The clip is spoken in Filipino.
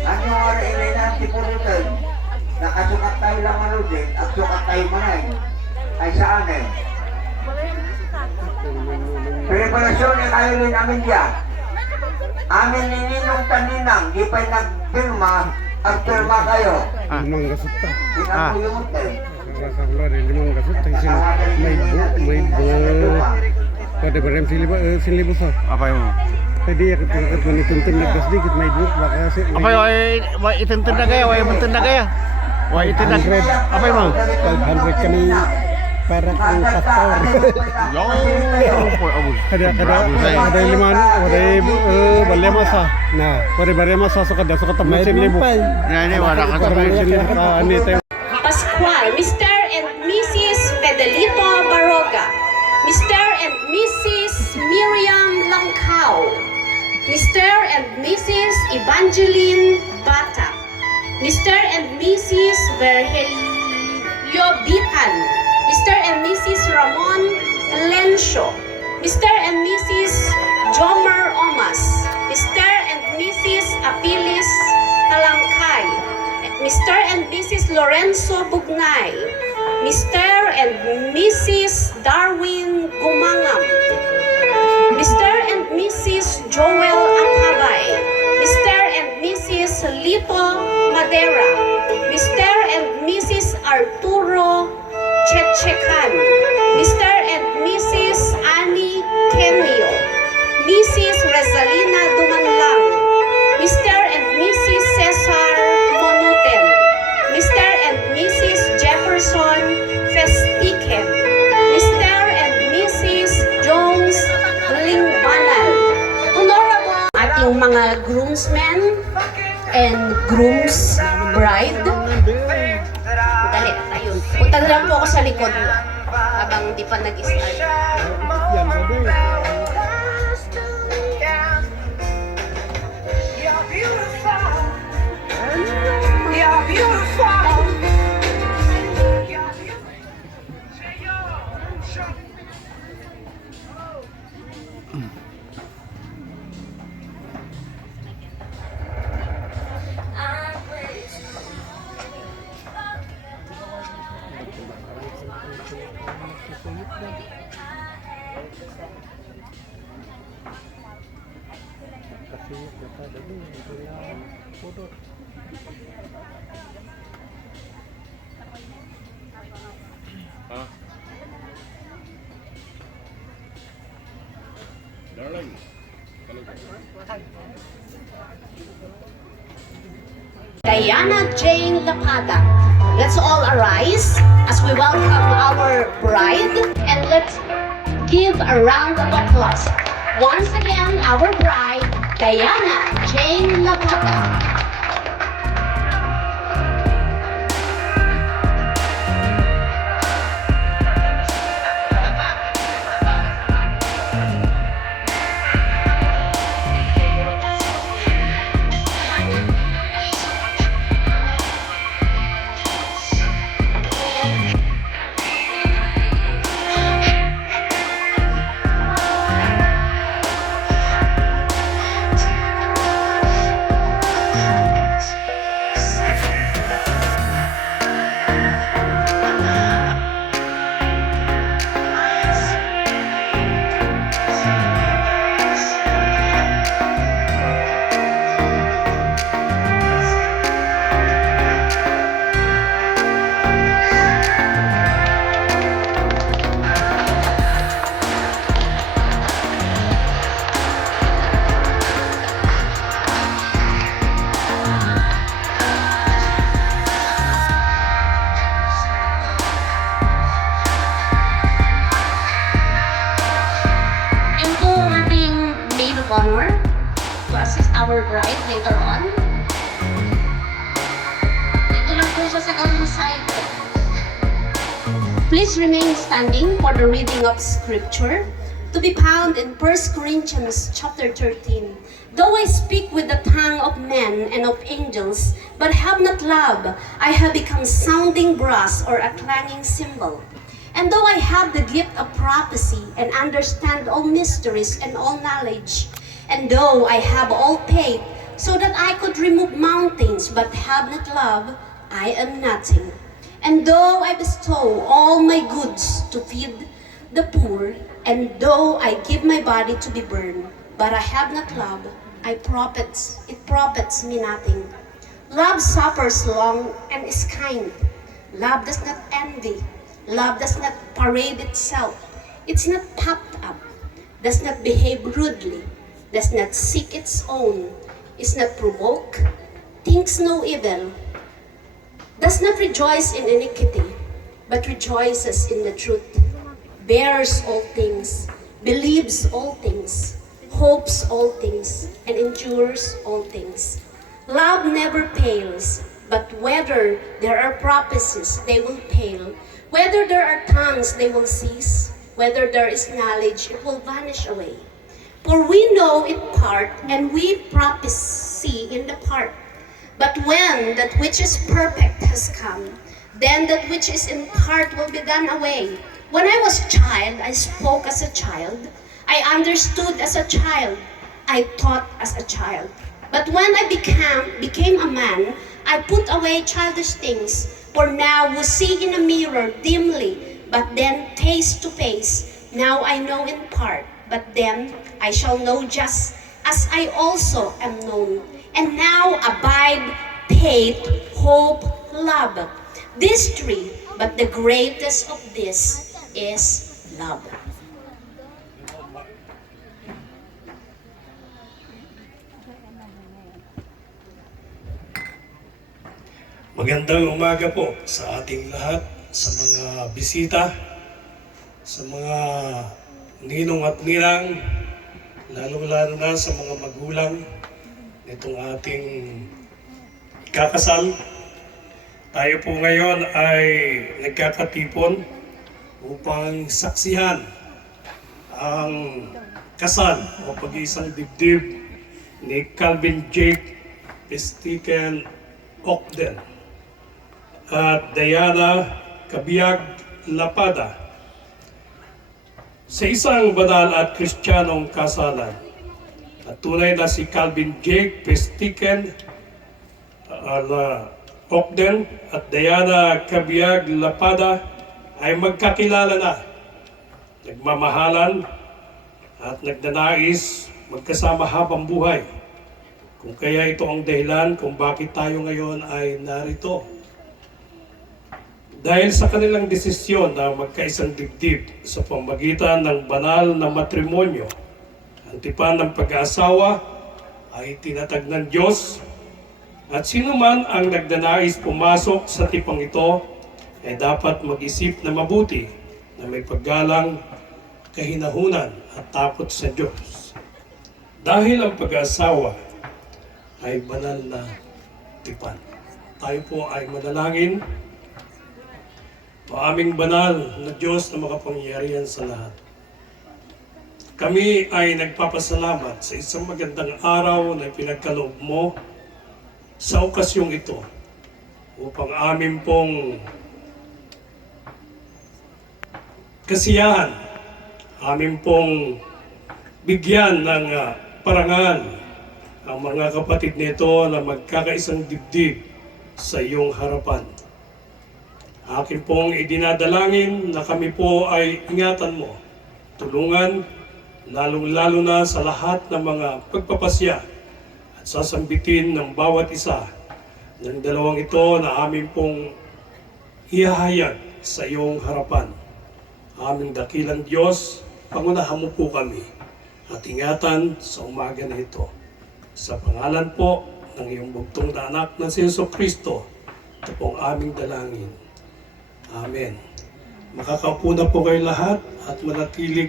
Ano nga rin ilay na tipurutan? Nakasukat tayo lang manudin at sukat tayo manay. Ay saan eh? Preparasyon ay kayo rin amin diya. Amin nininong taninang, di pa'y nagpirma at pirma kayo. Limang gasot ta. Pinakuyumot eh. Kakakula rin limang gasot. Sila may pada barang silibus sa. Apa yung? Tadi ya ketengkat menituntun nagdas dikit may buok baka si. Apa yung ay ituntun na kaya? Ay ituntun na kaya? Ay ituntun na. Apa yung? 500 kami para kang pastor. Yo, Ada lima balya masa. Nah, bare masa suka tamat libu. Ini wala ka sa Ani tayo. Pascual, Mr. and Mrs. Pedelito Baroga, Mr. and Mrs. Miriam Langkao, Mr. and Mrs. Evangeline Bata, Mr. and Mrs. Virgilio Bitan, Mr. and Mrs. Ramon Lencio, Mr. and Mrs. Jomer Omas, Mr. and Mrs. Apilis Talangkay, Mr. and Mrs. Lorenzo Bugnay, Mr. and Mrs. Darwin Gumangam, Mr. and Mrs. Joel Akabay, Mr. and Mrs. Lito Madera, Mr. and Mrs. Arturo Chechekan, Mr. and Mrs. Annie Kenio, Mrs. Rezalina Dumanlang, Mr. and Mrs. Cesar Monuten, Mr. and Mrs. Jefferson Festiken, Mr. and Mrs. Jones Lingbanal. Honorable ating mga groomsmen and groom's bride. Dali, ayun. Punta na lang po ako sa likod habang di pa nag-start. Diana Jane Lapada. Let's all arise as we welcome our bride and let's give a round of applause. Once again, our bride, Diana Jane Lapada. Honor to assist our bride later on. Ito lang po siya sa kanyang side. Please remain standing for the reading of scripture to be found in 1 Corinthians chapter 13. Though I speak with the tongue of men and of angels, but have not love, I have become sounding brass or a clanging cymbal. And though I have the gift of prophecy and understand all mysteries and all knowledge, and though I have all faith so that I could remove mountains, but have not love, I am nothing. And though I bestow all my goods to feed the poor, and though I give my body to be burned, but I have not love, it profits me nothing. Love suffers long and is kind. Love does not envy. Love does not parade itself. It's not puffed up, does not behave rudely, does not seek its own, is not provoked, thinks no evil, does not rejoice in iniquity, but rejoices in the truth, bears all things, believes all things, hopes all things, and endures all things. Love never fails, but whether there are prophecies, they will fail. Whether there are tongues, they will cease. Whether there is knowledge, it will vanish away. For we know in part, and we prophesy in the part. But when that which is perfect has come, then that which is in part will be done away. When I was a child, I spoke as a child. I understood as a child. I thought as a child. But when I became a man, I put away childish things. For now we see in a mirror dimly, but then face to face. Now I know in part, but then I shall know just as I also am known. And now abide faith, hope, love. These three, but the greatest of this is love. Magandang umaga po sa ating lahat, sa mga bisita, sa mga ninong at ninang, lalo-lalo na sa mga magulang nitong ating ikakasal. Tayo po ngayon ay nagkakatipon upang saksihan ang kasal o pag-iisang dibdib ni Calvin Jake Pestiken Ocden at Diana Cabiag Lapada sa isang banal at kristyanong kasalan. At tunay na si Calvin Jake Pestiken Ocden at Diana Cabiag Lapada ay magkakilala na, nagmamahalan at nagnanais magkasama habang buhay. Kung kaya ito ang dahilan kung bakit tayo ngayon ay narito. Dahil sa kanilang desisyon na magkaisang dibdib sa pamagitan ng banal na matrimonyo, ang tipan ng pag-aasawa ay tinatag ng Diyos, at sino man ang nagnanais pumasok sa tipang ito ay dapat mag-isip na mabuti na may paggalang, kahinahunan at takot sa Diyos. Dahil ang pag-aasawa ay banal na tipan. Tayo po ay manalangin. O aming banal na Diyos na makapangyarihan sa lahat. Kami ay nagpapasalamat sa isang magandang araw na pinagkaloob mo sa okasyong ito upang amin pong kasiyahan, amin pong bigyan ng parangal ang mga kapatid nito na magkakaisang dibdib sa iyong harapan. Akin pong idinadalangin na kami po ay ingatan mo, tulungan, lalong-lalo na sa lahat ng mga pagpapasya at sasambitin ng bawat isa ng dalawang ito na amin pong ihahayag sa iyong harapan. Aming dakilang Diyos, pangunahan mo po kami at ingatan sa umaga na ito. Sa pangalan po ng iyong bugtong na anak na si Jesucristo, ito pong aming dalangin. Amen. Makakaupo na po kayo lahat at manatiling